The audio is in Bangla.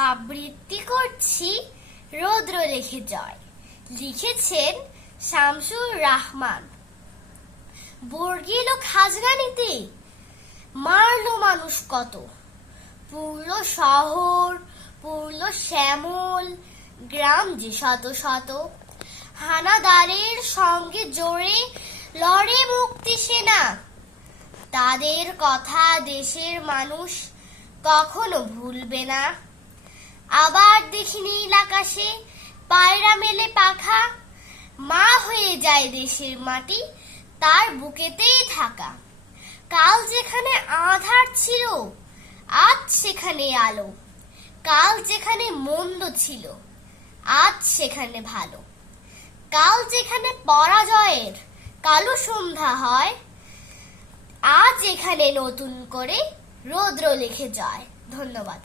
আবৃত্তি করছি রৌদ্র লেখে জয়। লিখেছেন শামসুর রাহমান। বর্গিল খাজনা নিতে মারলো মানুষ কত, পুরলো শহর, পুরলো শ্যামল, গ্রাম যে শত শত। হানাদারের সঙ্গে জোরে লড়ে মুক্তি সেনা, তাদের কথা দেশের মানুষ কখনো ভুলবে না। আবার দেখি নীল আকাশে পায়রা মেলে পাখা, মা হয়ে যায় দেশের মাটি তার বুকেতেই থাকা। কাল যেখানে আঁধার ছিল আজ সেখানে আলো, কাল যেখানে মন্দ ছিল আজ সেখানে ভালো। কাল যেখানে পরাজয়ের কালো সন্ধ্যা হয়, আজ এখানে নতুন করে রৌদ্র লেখে যায়। ধন্যবাদ।